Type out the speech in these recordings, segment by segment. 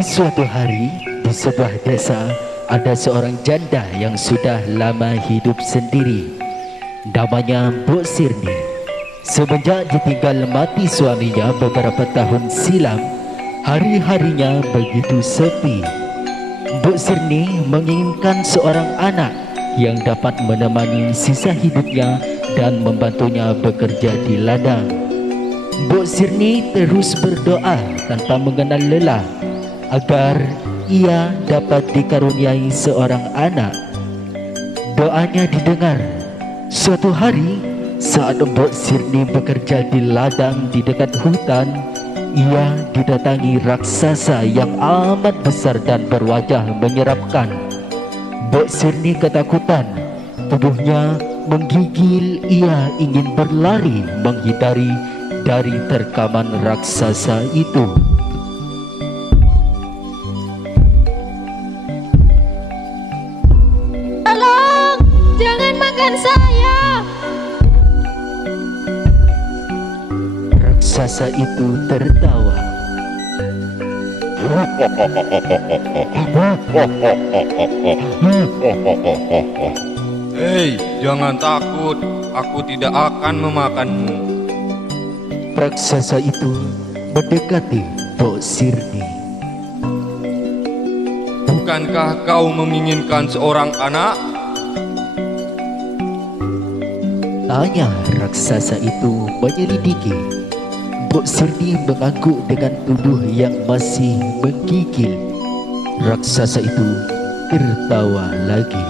Suatu hari di sebuah desa ada seorang janda yang sudah lama hidup sendiri. Namanya Mbok Sirni. Semenjak ditinggal mati suaminya beberapa tahun silam, hari-harinya begitu sepi. Mbok Sirni menginginkan seorang anak yang dapat menemani sisa hidupnya dan membantunya bekerja di ladang. Mbok Sirni terus berdoa tanpa mengenal lelah agar ia dapat dikaruniai seorang anak. Doanya didengar. Suatu hari saat Mbok Sirni bekerja di ladang di dekat hutan, ia didatangi raksasa yang amat besar dan berwajah menyeramkan. Mbok Sirni ketakutan, tubuhnya menggigil. Ia ingin berlari menghindari dari terkaman raksasa itu. Tolong, jangan makan saya. Raksasa itu tertawa. Hei, jangan takut, aku tidak akan memakanmu. Raksasa itu mendekati Mbok Sirni. Bukankah kau menginginkan seorang anak? Tanya raksasa itu menyelidiki. Mbok Sirni mengangguk dengan tubuh yang masih menggigil. Raksasa itu tertawa lagi.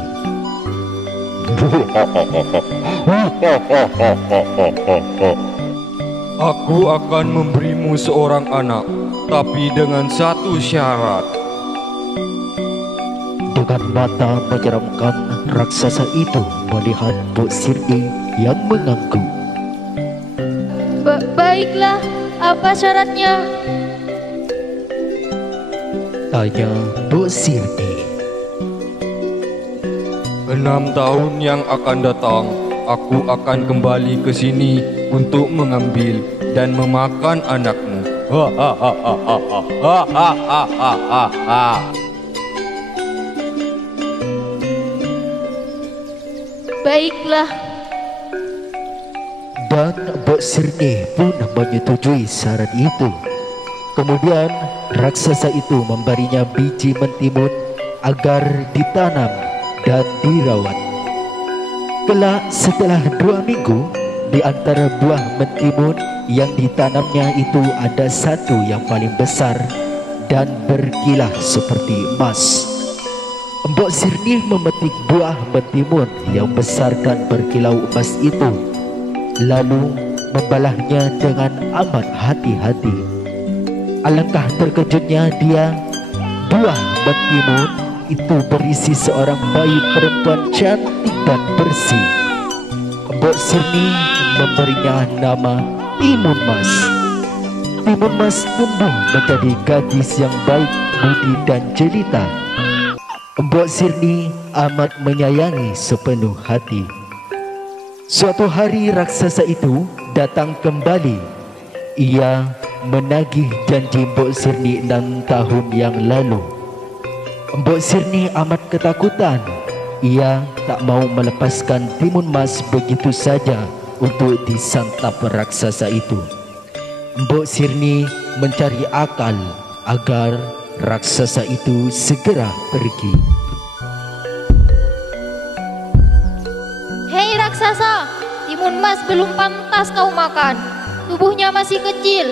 Aku akan memberimu seorang anak, tapi dengan satu syarat. Dengan mata menyeramkan, raksasa itu melihat Mbok Sirni yang mengangguk. Baiklah, apa syaratnya? Tanya Mbok Sirni. 6 tahun yang akan datang, aku akan kembali ke sini untuk mengambil dan memakan anakmu. Baiklah. Dan Mbok Sirni pun menyetujui syarat itu. Kemudian raksasa itu memberinya biji mentimun agar ditanam dan dirawat. Kelak setelah 2 minggu, di antara buah mentimun yang ditanamnya itu ada satu yang paling besar dan berkilah seperti emas. Mbok Sirni memetik buah mentimun yang besar dan berkilau emas itu, lalu membalahnya dengan amat hati-hati. Alangkah terkejutnya dia, buah mentimun itu berisi seorang bayi perempuan cantik dan bersih. Mbok Sirni memberinya nama Timun Mas. Timun Mas tumbuh menjadi gadis yang baik budi dan jelita. Mbok Sirni amat menyayangi sepenuh hati. Suatu hari raksasa itu datang kembali. Ia menagih janji Mbok Sirni 6 tahun yang lalu. Mbok Sirni amat ketakutan. Ia tak mau melepaskan Timun Mas begitu saja untuk disantap raksasa itu. Mbok Sirni mencari akal agar raksasa itu segera pergi. Hei raksasa, Timun Mas belum pantas kau makan. Tubuhnya masih kecil.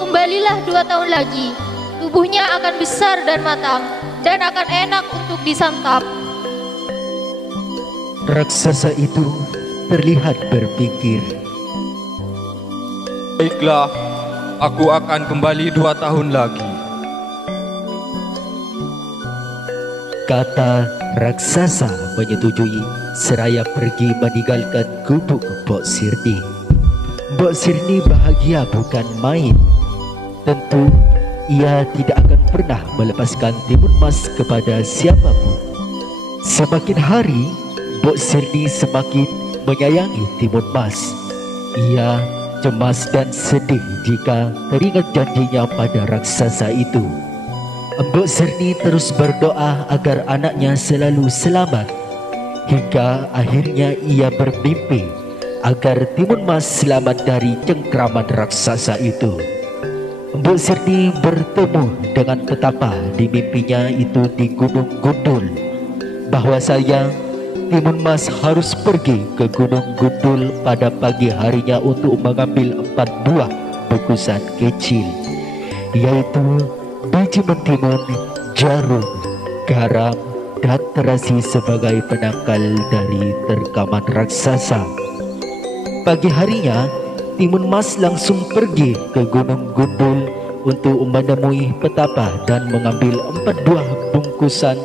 Kembalilah 2 tahun lagi. Tubuhnya akan besar dan matang, dan akan enak untuk disantap. Raksasa itu terlihat berpikir. Baiklah, aku akan kembali 2 tahun lagi. Kata raksasa menyetujui seraya pergi meninggalkan gubuk Mbok Sirni. Mbok Sirni bahagia bukan main. Tentu ia tidak akan pernah melepaskan Timun Mas kepada siapapun. Semakin hari, Mbok Sirni semakin menyayangi Timun Mas. Ia cemas dan sedih jika teringat janjinya pada raksasa itu. Embok Sirni terus berdoa agar anaknya selalu selamat, hingga akhirnya ia bermimpi agar Timun Mas selamat dari cengkraman raksasa itu. Embok Sirni bertemu dengan petapa di mimpinya itu di Gunung Gundul, bahwasanya Timun Mas harus pergi ke Gunung Gundul pada pagi harinya untuk mengambil 4 buah bungkusan kecil, yaitu biji mentimun, jarum, garam, dan terasi sebagai penangkal dari terkaman raksasa. Pagi harinya, Timun Mas langsung pergi ke Gunung Gundul untuk menemui petapa dan mengambil 4 buah bungkusan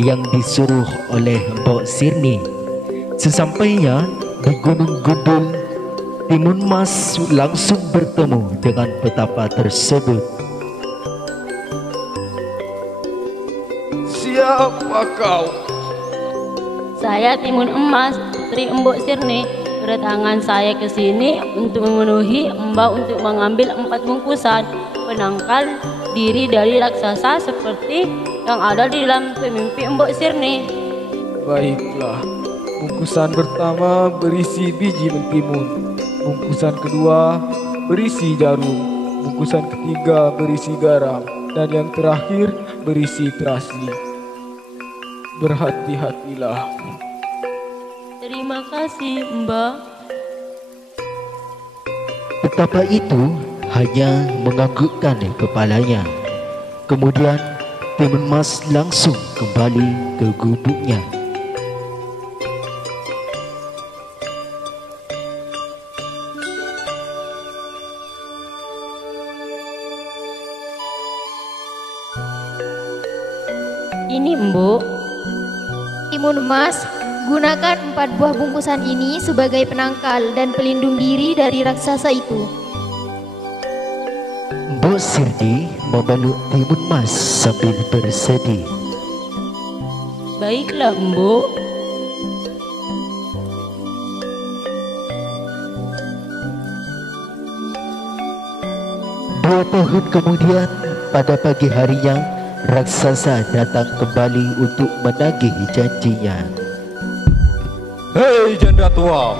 yang disuruh oleh Mbok Sirni. Sesampainya di Gunung Gundul, Timun Mas langsung bertemu dengan petapa tersebut. Siapa kau? Saya Timun Emas, putri Embok Sirni. Kedatangan saya ke sini untuk memenuhi Mbak untuk mengambil 4 bungkusan penangkal diri dari raksasa seperti yang ada di dalam pemimpi Embok Sirni. Baiklah, bungkusan pertama berisi biji mentimun, bungkusan kedua berisi jarum, bungkusan ketiga berisi garam, dan yang terakhir berisi terasi. Berhati-hatilah. Terima kasih, Mbak. Petapa itu hanya menganggukkan kepalanya. Kemudian Timun Mas langsung kembali ke gubuknya. Ini, Mbok. Timun Mas, gunakan 4 buah bungkusan ini sebagai penangkal dan pelindung diri dari raksasa itu. Mbok Sirni memeluk Timun Mas sambil bersedih. Baiklah, Mbok. Dua tahun kemudian, pada pagi harinya, raksasa datang kembali untuk menagih janjinya. Hei janda tua,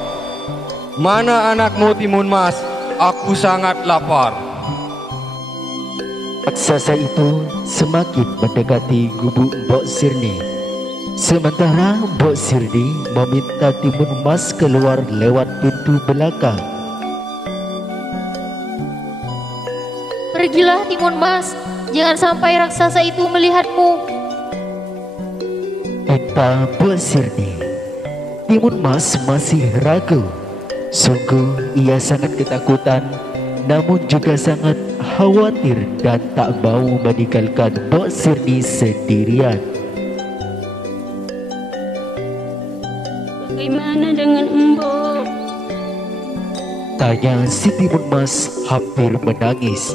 mana anakmu Timun Mas? Aku sangat lapar. Raksasa itu semakin mendekati gubuk Mbok Sirni. Sementara Mbok Sirni meminta Timun Mas keluar lewat pintu belakang. Pergilah Timun Mas, jangan sampai raksasa itu melihatmu. Pinta Mbok Sirni. Timun Mas masih ragu. Sungguh ia sangat ketakutan, namun juga sangat khawatir dan tak mau meninggalkan Mbok Sirni sendirian. Bagaimana dengan Mbok? Tanya si Timun Mas hampir menangis.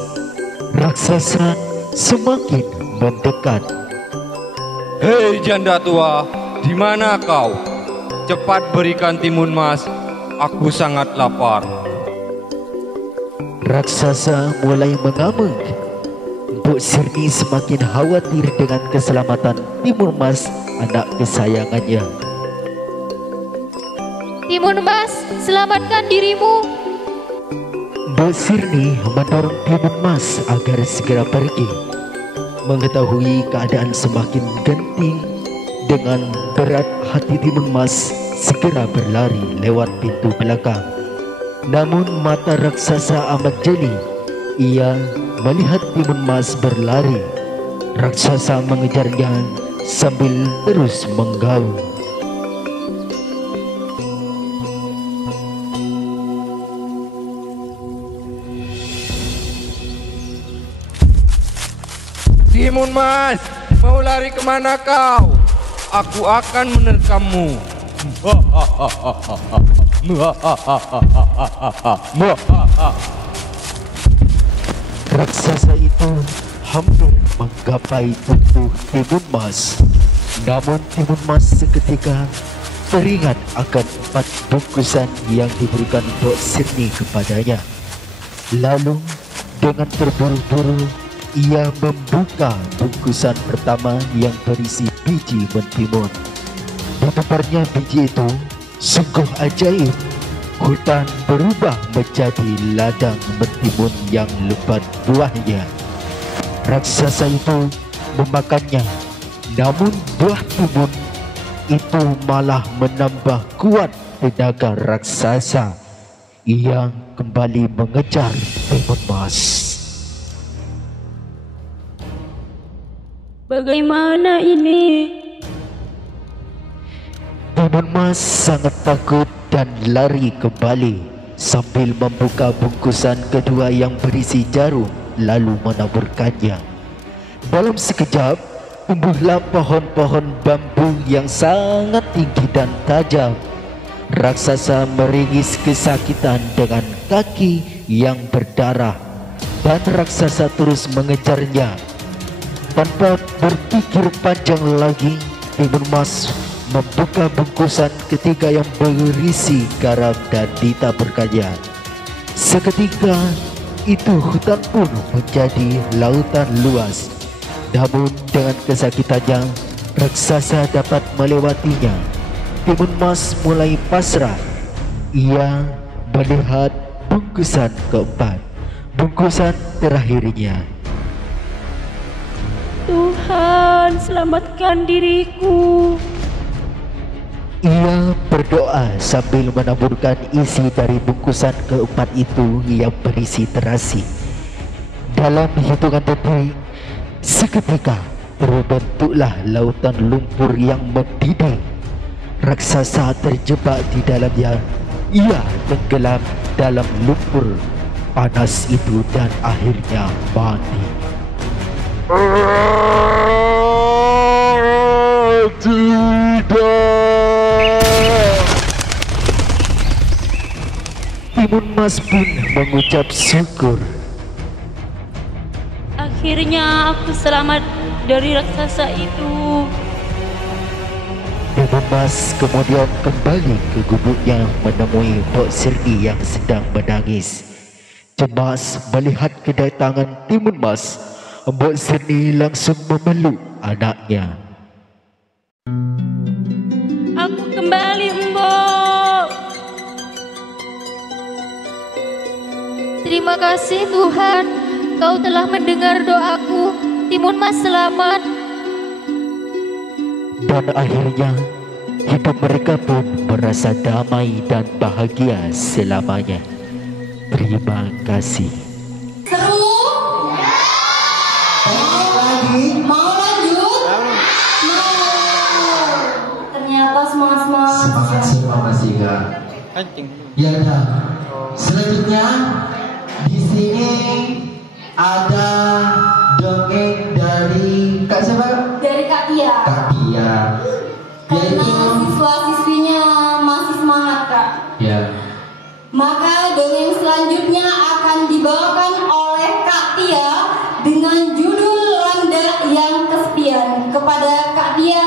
Raksasa semakin mendekat. Hei janda tua, di mana kau? Cepat berikan Timun Mas, aku sangat lapar. Raksasa mulai mengamuk. Mbok Sirni semakin khawatir dengan keselamatan Timun Mas, anak kesayangannya. Timun Mas, selamatkan dirimu. Mbok Sirni mendorong Timun Mas agar segera pergi. Mengetahui keadaan semakin genting, dengan berat hati Timun Mas segera berlari lewat pintu belakang. Namun mata raksasa amat jeli. Ia melihat Timun Mas berlari. Raksasa mengejarnya sambil terus menggaul. Timun Mas, mau lari kemana kau? Aku akan menerkammu. Raksasa itu hampir menggapai tubuh Timun Mas. Namun Timun Mas seketika teringat akan 4 bungkusan yang diberikan Mbok Sirni kepadanya. Lalu dengan terburu-buru ia membuka bungkusan pertama yang berisi biji mentimun. Di depannya biji itu sungguh ajaib. Hutan berubah menjadi ladang mentimun yang lebat buahnya. Raksasa itu memakannya, namun buah timun itu malah menambah kuat tenaga raksasa. Ia kembali mengejar timun emas. Bagaimana ini? Timun emas sangat takut dan lari kembali sambil membuka bungkusan kedua yang berisi jarum lalu menaburkannya. Dalam sekejap tumbuhlah pohon-pohon bambu yang sangat tinggi dan tajam. Raksasa meringis kesakitan dengan kaki yang berdarah dan raksasa terus mengejarnya. Tanpa berpikir panjang lagi, timun emas membuka bungkusan ketiga yang berisi garam dan ditaburkannya. Seketika itu hutan pun menjadi lautan luas. Namun dengan kesakitannya, raksasa dapat melewatinya. Timun emas mulai pasrah. Ia melihat bungkusan keempat, bungkusan terakhirnya. Tuhan, selamatkan diriku. Ia berdoa sambil menaburkan isi dari bungkusan keempat itu yang berisi terasi. Dalam hitungan detik, seketika terbentuklah lautan lumpur yang mendidih. Raksasa terjebak di dalamnya. Ia tenggelam dalam lumpur panas itu dan akhirnya mati. Timun emas pun mengucap syukur. Akhirnya aku selamat dari raksasa itu. Timun emas kemudian kembali ke gubuknya menemui Mbok Sirni yang sedang menangis. Cemas melihat kedatangan timun emas, Mbok Sirni langsung memeluk anaknya. Aku kembali, Mbok. Terima kasih Tuhan, Kau telah mendengar doaku. Timun emas selamat. Dan akhirnya hidup mereka pun merasa damai dan bahagia selamanya. Terima kasih. Seru? Lagi? Mau lanjut? Mau. Ternyata semangat-semangat. Semangat sih Kak. Ya udah. Selanjutnya di sini ada dongeng dari Kak siapa? Dari Kak Tia. Kak Tia. Karena siswa-siswinya masih semangat Kak. Ya. Maka dongeng selanjutnya akan dibawakan oleh Kak Tia dengan judul Landa yang Kesepian. Kepada Kak Tia,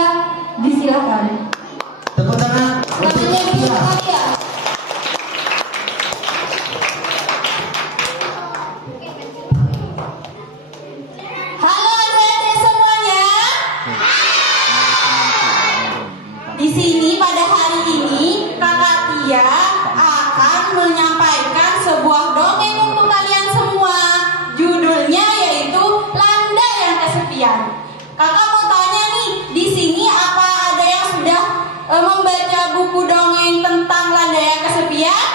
disilakan. Tepuk tangan untuk Tangannya Kak dulu Tia. Kak Tia. Halo adik-adik semuanya. Di sini pada hari ini Kakak Tia akan menyampaikan sebuah dongeng untuk kalian semua. Judulnya yaitu Landa yang Kesepian. Kakak mau tanya nih, di sini apa ada yang sudah membaca buku dongeng tentang Landa yang Kesepian?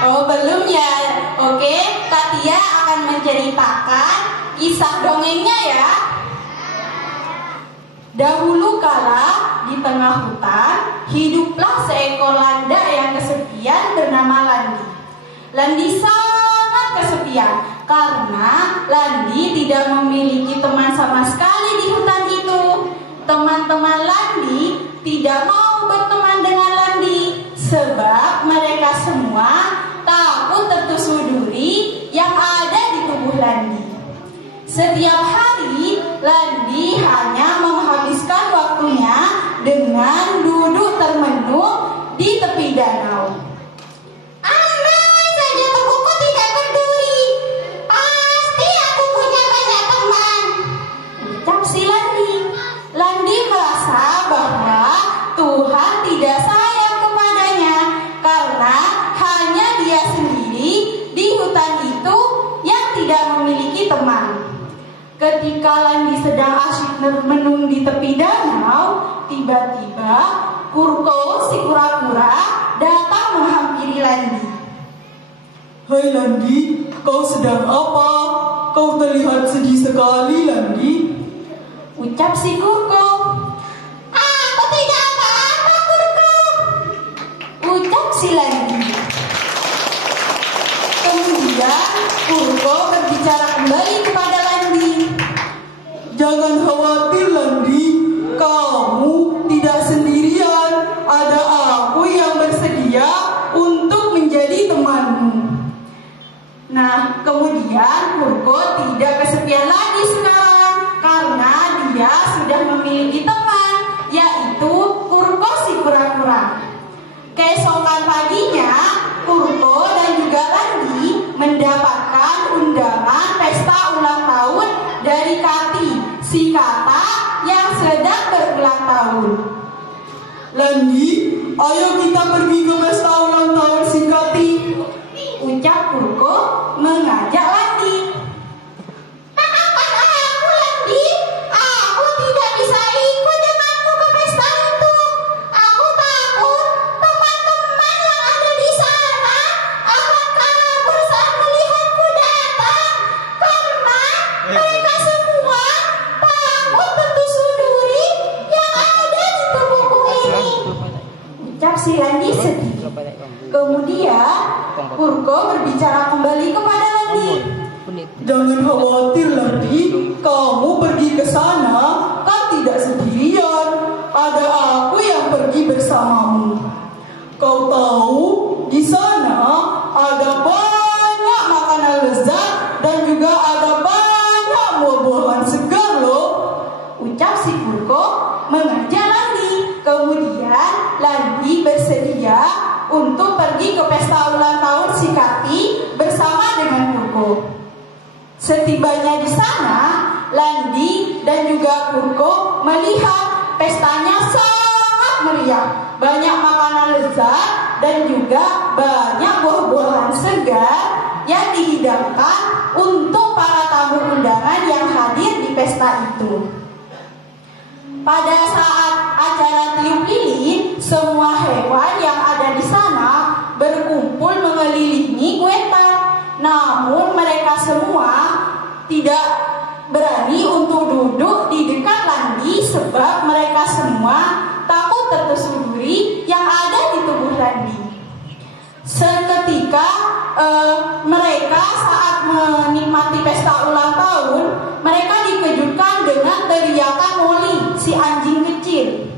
Oh belum ya. Oke, Kak Tia akan menceritakan kisah dongengnya ya. Dahulu kala di tengah hutan hiduplah seekor landa yang kesepian bernama Landi. Landi sangat kesepian karena Landi tidak memiliki teman sama sekali di hutan itu. Teman-teman Landi tidak mau berteman dengan Landi sebab mereka semua takut tertusuk duri yang ada di tubuh Landi. Setiap hari Landi hanya menghabiskan waktunya dengan duduk termenung di tepi danau. Andai saja tubuhku tidak berduri, teman. Ketika Landi sedang asyik menung di tepi danau, tiba-tiba Kurko si kura-kura datang menghampiri Landi. Hai Landi, kau sedang apa? Kau terlihat sedih sekali, Landi. Ucap si Kurko. Aku tidak apa-apa, Kurko. Ucap si Landi. Kemudian Kurko berbicara kembali kepada Landi. Jangan khawatir, Landi. Kamu tidak sendirian. Ada aku yang bersedia untuk menjadi temanmu. Nah, kemudian Kurko tidak kesepian lagi sekarang karena dia sudah memiliki teman, yaitu Kurko si kura-kura. Keesokan paginya, Kurko dan juga Landi mendapatkan undangan pesta ulang tahun dari Kati, si katak yang sedang berulang tahun. Landi, ayo kita pergi ke pesta ulang tahun si Kati. Ucap Kurko mengajak Landi. Maafkan aku, Landi. Aku tidak bisa ikut denganmu ke pesta itu. Aku takut teman-teman yang ada di sana akan kabur saat melihatku datang. Karena mereka semua takut tertusuk duri yang ada di tubuhku ini. Ucap si Landi sedih. Kemudian Kurko berbicara kembali kepada Landi. Jangan khawatir, Landi. Kamu pergi ke sana kan tidak sendirian. Ada aku yang pergi bersamamu. Kau tahu, di sana ada banyak makanan lezat dan juga ada banyak buah-buahan segar loh. Ucap si Kurko mengajak Landi. Kemudian Landi bersedia untuk pergi ke pesta ulang tahun si Kati bersama dengan Kurko. Setibanya di sana, Landi dan juga Kurko melihat pestanya sangat meriah. Banyak makanan lezat dan juga banyak buah-buahan segar yang dihidangkan untuk para tamu undangan yang hadir di pesta itu. Pada saat acara tiup lilin, semua hewan yang ada di sana berkumpul mengelilingi Gweta. Namun mereka semua tidak berani untuk duduk di dekat Landi sebab mereka semua takut tertusuk duri yang ada di tubuh Landi. Seketika mereka saat menikmati pesta ulang tahun, mereka dikejutkan dengan teriakan Molly, si anjing kecil.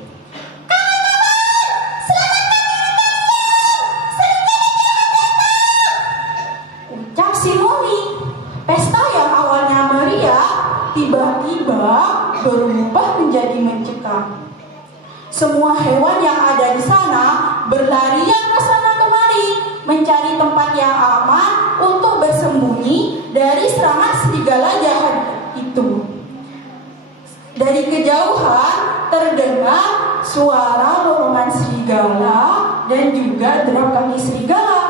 Ucap si Molly. Pesta yang awalnya meriah tiba-tiba berubah menjadi mencekam. Semua hewan yang ada di sana berlarian ke sana kemari mencari tempat yang aman untuk bersembunyi dari serangan serigala jahat itu. Dari kejauhan terdengar suara lolongan serigala dan juga derap kaki serigala.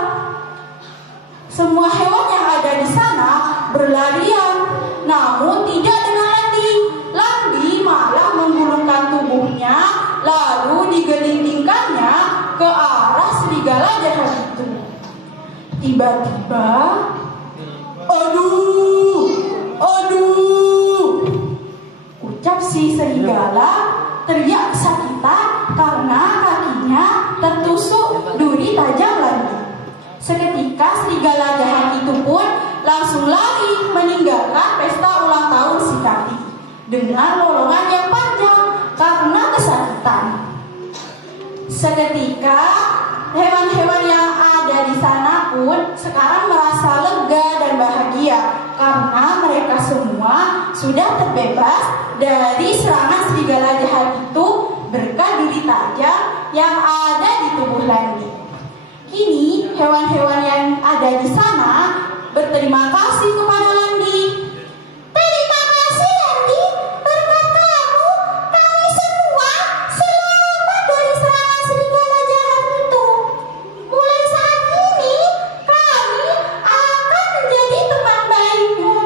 Semua hewan yang ada di sana berlarian, namun tidak dengan Landi. Landi malah menggulungkan tubuhnya lalu digelindingkannya ke arah serigala jahat itu. Tiba-tiba, Aduh, ucap si serigala teriak kesakitan karena kakinya tertusuk duri tajam Landi. Seketika serigala jahat itu pun langsung lari meninggalkan pesta ulang tahun si Kati dengan lolongan yang panjang karena kesakitan. Seketika hewan-hewan yang ada di sana pun sekarang merasa lega dan bahagia karena mereka semua sudah terbebas dari serangan serigala jahat itu berkat duri tajam yang ada di tubuh Landi. Kini hewan-hewan yang ada di sana berterima kasih kepada Landi. Terima kasih Landi, berkat kamu kami semua selamat dari serangan serigala jahat itu. Mulai saat ini kami akan menjadi teman baikmu.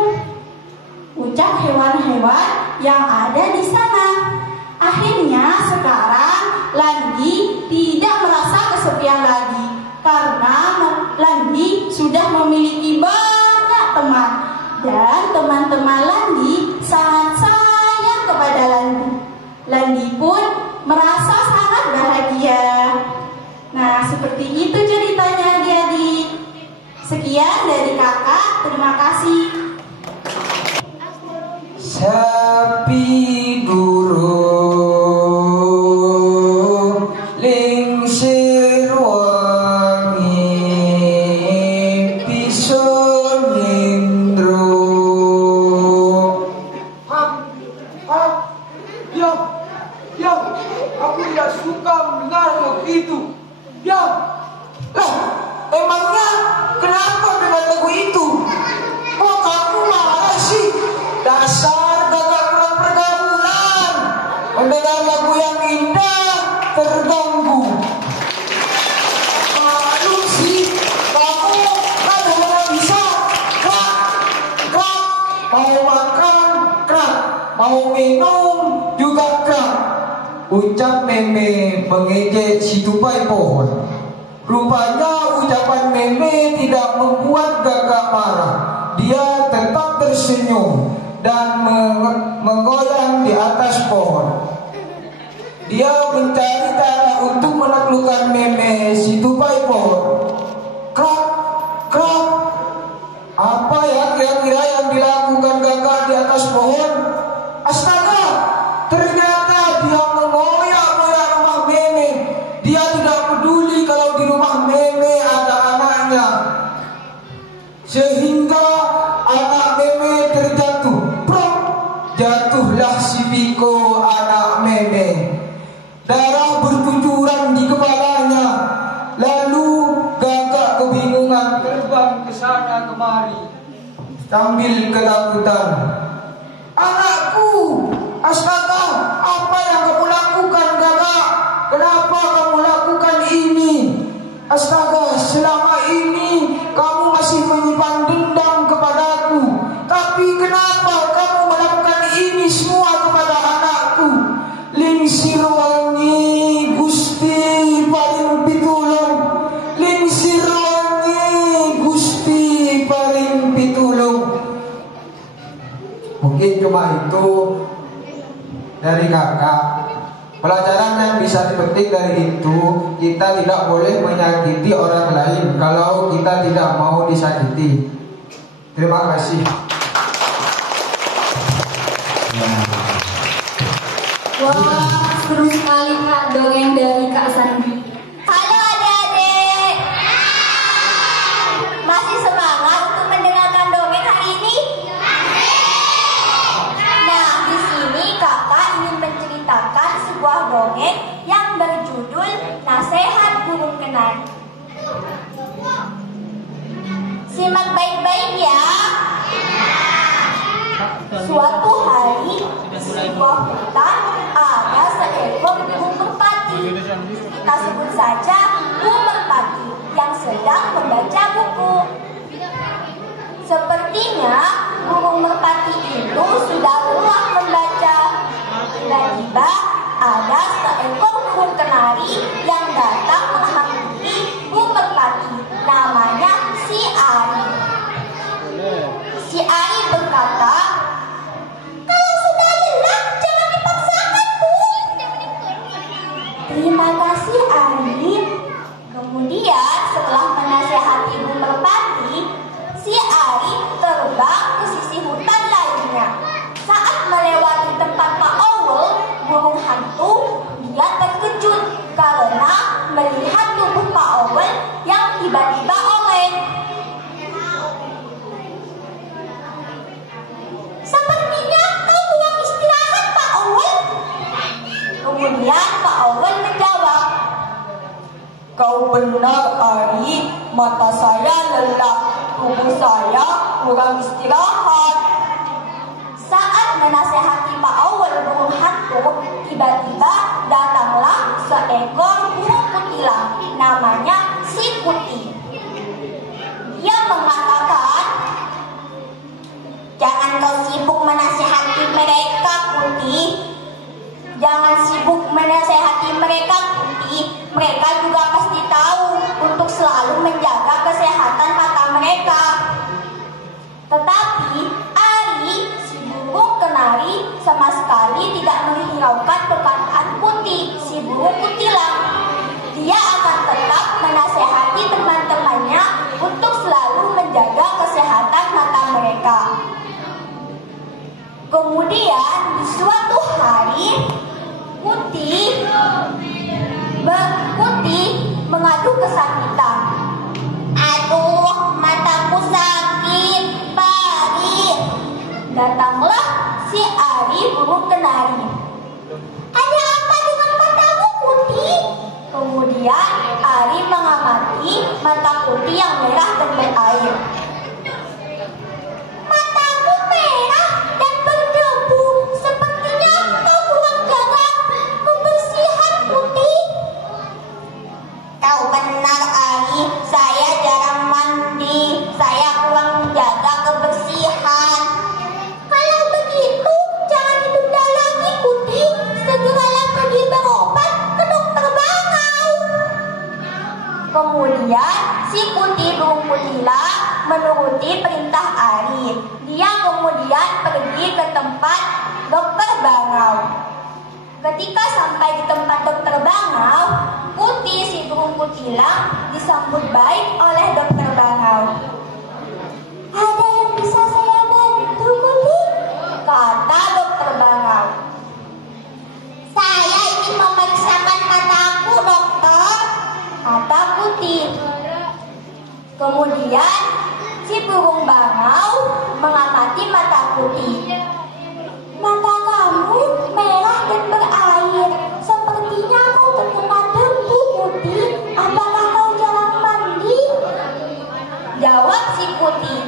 Landi sudah memiliki banyak teman dan teman-teman Landi sangat sayang kepada Landi. Landi pun merasa sangat bahagia. Nah, seperti itu ceritanya adik-adik. Sekian dari kakak, terima kasih. Sapi burung lingsir wangi pisun nindro. Diam, aku tidak suka mendengar begitu. Diam. Lah, emangnya kenapa dengan lagu itu? Kok kamu marah sih? Dasar gagak kurang pergaulan. Mendengar lagu yang indah terganggu. Malu sih, kamu ada orang bisa krak, krak, mau makan krak, mau minum juga krak. Ucap meme mengejek si tupai pohon. Rupanya ucapan meme tidak membuat gagak marah. Dia tetap tersenyum dan menggoyang di atas pohon. Dia mencari cara untuk menaklukkan meme si tupai pohon. Krak, krak. Apa ya kira-kira yang dilakukan gagak di atas pohon? Astaga, ternyata dia mengoyak-ngoyak rumah meme. Dia tidak peduli kalau di rumah meme ada anaknya. Sehingga anak meme terjatuh. Prok, jatuhlah si Piko anak meme. Darah bercucuran di kepalanya. Lalu gagak kebingungan terbang ke sana kemari sambil ketakutan. Anakku, astaga, apa yang kamu lakukan gagak? Kenapa kamu lakukan ini? Astaga, selama ini kamu masih menyimpan dendam kepadaku. Tapi kenapa kamu melakukan ini semua kepada anakku? Lingsir wangi Gusti paring pitulung. Lingsir wangi Gusti paring pitulung. Mungkin cuma itu dari kakak. Pelajaran yang bisa dipetik dari itu, kita tidak boleh menyakiti orang lain kalau kita tidak mau disakiti. Terima kasih. Wah, seru sekali Kak dongeng dari Kak Sandi. Halo adik-adik. Masih semangat untuk mendengarkan dongeng hari ini? Nah, di sini kakak ingin menceritakan sebuah dongeng yang berjudul Nasihat Burung Kenari. Simak baik-baik ya. Suatu hari di sebuah hutan ada seekor burung merpati. Kita sebut saja burung merpati yang sedang membaca buku. Sepertinya burung merpati itu sudah lelah membaca. Tiba-tiba ada seekor burung kenari yang datang menghampiri burung merpati. Namanya si Ari. Si Ari berkata, "Kalau sudah lelah, jangan dipaksakan, Bu." Terima kasih, Ari. Kemudian setelah menasihati burung merpati, si Ari terbang ke sisi hutan lainnya. Saat melewati tempat Pak Owl, burung hantu, dia terkejut karena melihat tubuh Pak Owl yang tiba-tiba oleng. "Sepertinya kau kurang istirahat, Pak Owl." Kemudian Pak Owl menjawab, Kau benar, Ari. Mata saya lelah, tubuh saya kurang istirahat. Saat menasehati Pak Owl burung hantu, tiba-tiba datanglah seekor burung kutilang, namanya si Kuti. Dia mengatakan, "Jangan kau sibuk menasehati mereka, Kuti. Jangan sibuk menasehati mereka, Kuti. Mereka juga pasti tahu untuk selalu menjaga kesehatan mendengarkan perkataan Putih, si burung kutilang. Dia akan tetap menasehati teman-temannya untuk selalu menjaga kesehatan mata mereka. Kemudian di suatu hari Putih mengadu kesakitan. Aduh, mataku sakit, perih. Datanglah si Ari burung kenari. Ada apa dengan matamu, Putih? Kemudian Ari mengamati mata Putih yang merah dan berair. Matamu merah dan berdebu. Sepertinya kau kurang jaga kebersihan, Putih. Kau benar, Ari. Saya jarang mandi. Saya kurang menjaga kebersihan. Kalau begitu, jangan ditunda lagi, Putih. Segeralah pergi berobat ke dokter bangau. Kemudian si Putih burung kutilang menuruti perintah Ari. Dia kemudian pergi ke tempat dokter bangau. Ketika sampai di tempat dokter bangau, Putih si burung kutilang disambut baik oleh dokter bangau. Ada yang bisa saya bantu, Putih? Kata dokter bangau. Saya ingin memeriksakan mataku, dokter, kata Putih. Kemudian si burung bangau mengamati mata Putih. Mata kamu merah dan berair. Sepertinya kau terkena debu, Putih. Apakah kau jarang mandi? Jawab si Putih.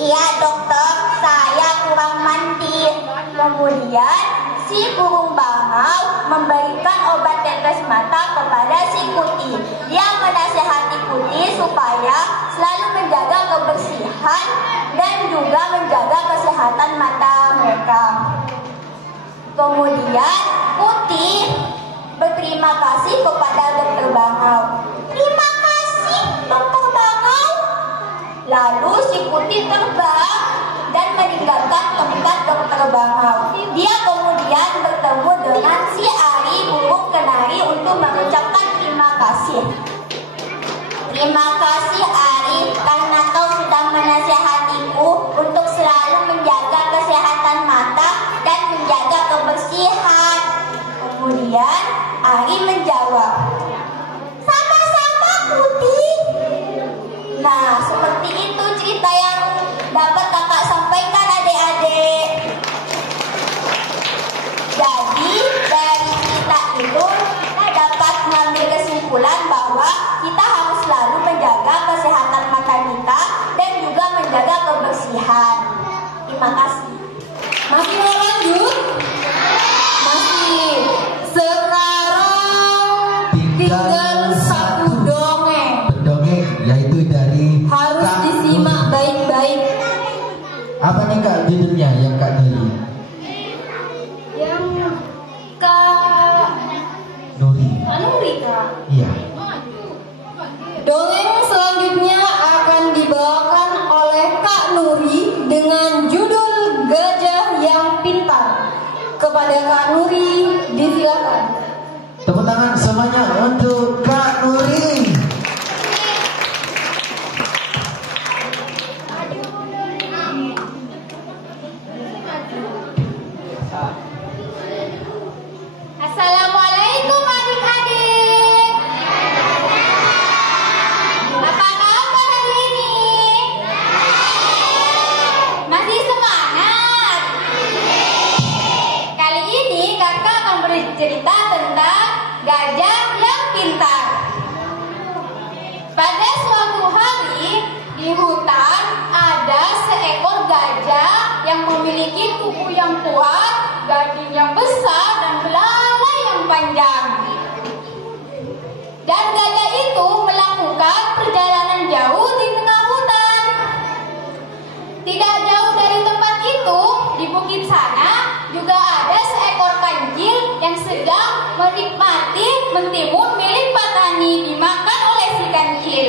Iya, dokter, saya kurang mandi. Kemudian si burung bangau memberikan obat tetes mata kepada si Putih. Dia menasehati Putih supaya selalu menjaga kebersihan dan juga menjaga kesehatan mata mereka. Kemudian Putih berterima kasih kepada dokter bangau. Terima kasih, dokter bangau. Lalu si Putih terbang dan meninggalkan tempat dokter bangau. Dia kemudian bertemu dengan si Ari burung kenari untuk mengucapkan terima kasih. Terima kasih, Ari, karena kau sudah menasihatiku untuk selalu menjaga kesehatan mata dan menjaga kebersihan. Kemudian Ari menjawab, sama-sama, Putih. Nah, seperti itu cerita yang dapat kakak sampaikan, adik-adik. Jadi dari cerita itu kita dapat mengambil kesimpulan bahwa kita harus selalu menjaga kesehatan mata kita dan juga menjaga kebersihan. Terima kasih. Masih mau lanjut? Masih. Sekarang tinggal satu dongeng. Dongeng yaitu dari Harus Kak disimak baik-baik. Apa nih Kak judulnya yang Kak Nuri? Yang Kak Nuri. Nuri, Kak. Iya. Dongeng selanjutnya akan dibawakan oleh Kak Nuri dengan judul Gajah yang Pintar. Kepada Kak Nuri, disilakan. Tepuk tangan semuanya untuk Kak Nuri. Assalamualaikum adik-adik. Apa kabar hari ini? Masih semangat? Kali ini kakak akan bercerita tentang gajah yang pintar. Pada suatu hari di hutan ada seekor gajah yang memiliki tubuh yang kuat, daging yang besar dan belalai yang panjang. Dan gajah itu melakukan perjalanan jauh di tengah hutan. Tidak jauh dari tempat itu, di bukit sana juga ada seekor kancil yang sedang menikmati mentimun milik petani dimakan oleh si kancil.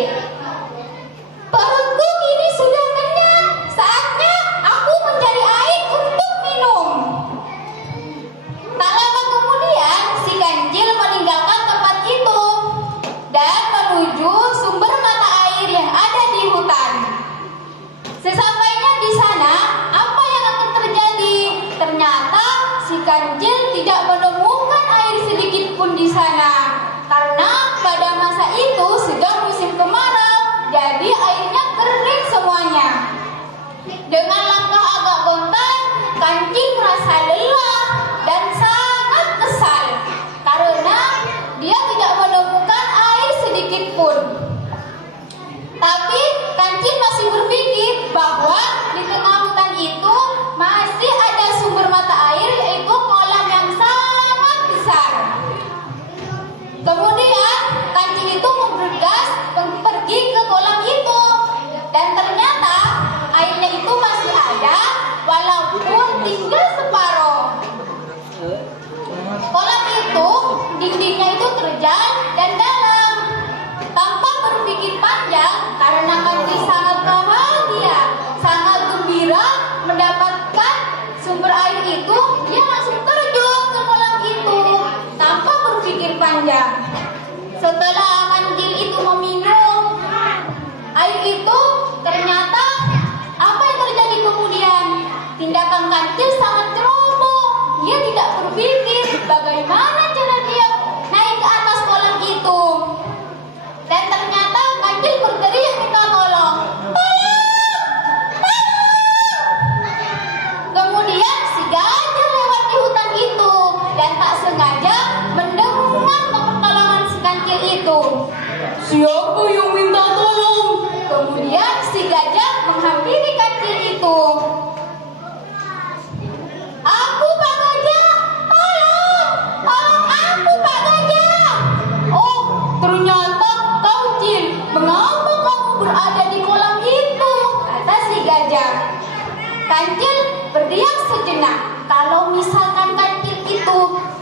Perutku ini sudah kenyang, saatnya aku mencari air untuk minum. Tak lama kemudian gajah. Kancil berdiam sejenak. Kalau misalkan kancil itu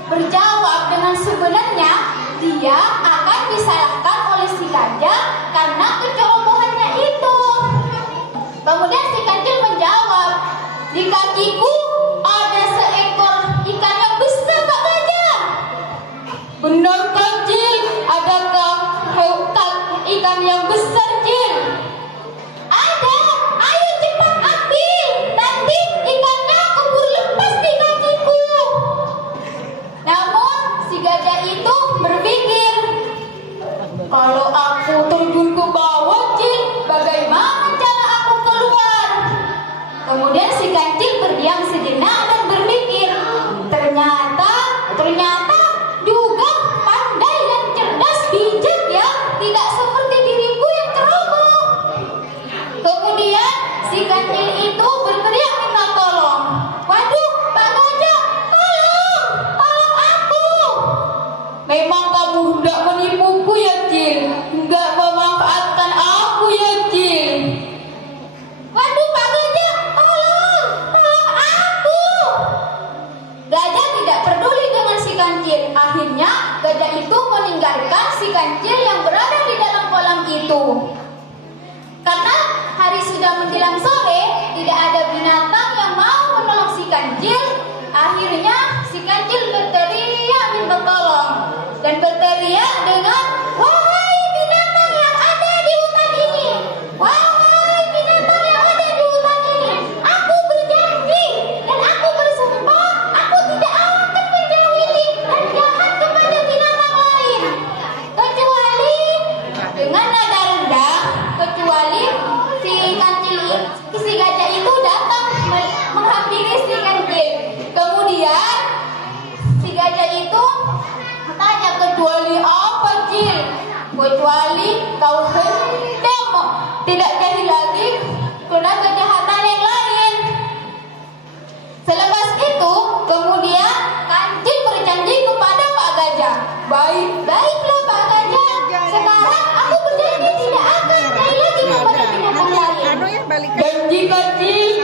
berjawab dengan sebenarnya, dia akan disalahkan oleh si gajah karena kecerobohannya itu. Kemudian si kancil menjawab, di kakiku ada seekor ikan yang besar, Pak Gajah. Benar kancil, adakah ikan yang besar, Cil? Ada, ayo cepat ambil, nanti ikannya keburu lepas di kakiku. Namun si gajah itu berpikir, kalau aku terjun ke bawah, Cil, bagaimana cara aku keluar? Kemudian si kancil berdiam sejenak dan berpikir, ternyata juga pandai dan cerdas, bijak ya, tidak seperti diriku yang ceroboh. Kemudian si kancil itu berteriak minta tolong. Waduh, Pak Gajah, tolong aku. Memang kamu hendak menipuku ya, Cil, hendak memanfaatkan aku ya, Cil. Waduh, Pak Gajah, tolong aku. Gajah tidak peduli dengan si kancil. Akhirnya gajah itu meninggalkan si kancil yang berada di dalam kolam itu. Karena hari sudah menjelang sore, tidak ada binatang yang mau menolong si kancil. Akhirnya si kancil berteriak minta tolong dan berteriak dengan, wahai binatang yang ada di hutan ini, wahai binatang yang ada di hutan ini, aku berjanji dan aku bersumpah, aku tidak akan menjauhi dan jahat kepada binatang lain, kecuali dengan nada rendah, kecuali si gajah itu datang menghampiri si kancil. Kemudian si gajah itu tanya, kecuali apa, Cil? Kecuali kau hendak tidak jadi lagi kena kejahatan yang lain. Selepas itu kemudian kancil berjanji kepada Pak Gajah, baiklah Pak Gajah, sekarang aku berjanji tidak akan jadi lagi kepada binatang lain. Janji kancil.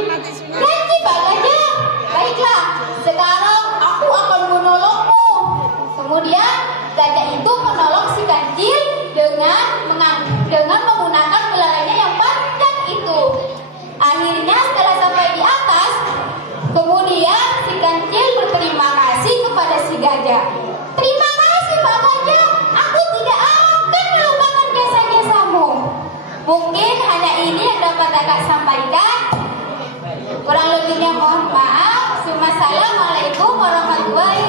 Janji Pak Gajah. Baiklah, sekarang aku akan menolongmu. Kemudian gajah itu menolong si kancil dengan menggunakan belalainya yang panjang itu. Akhirnya setelah sampai di atas, kemudian si kancil berterima kasih kepada si gajah. Terima kasih Pak Gajah, aku tidak akan melupakan jasa-jasamu. Mungkin hanya ini yang dapat kakak sampaikan. Kurang lebihnya mohon maaf. Wassalamualaikum warahmatullahi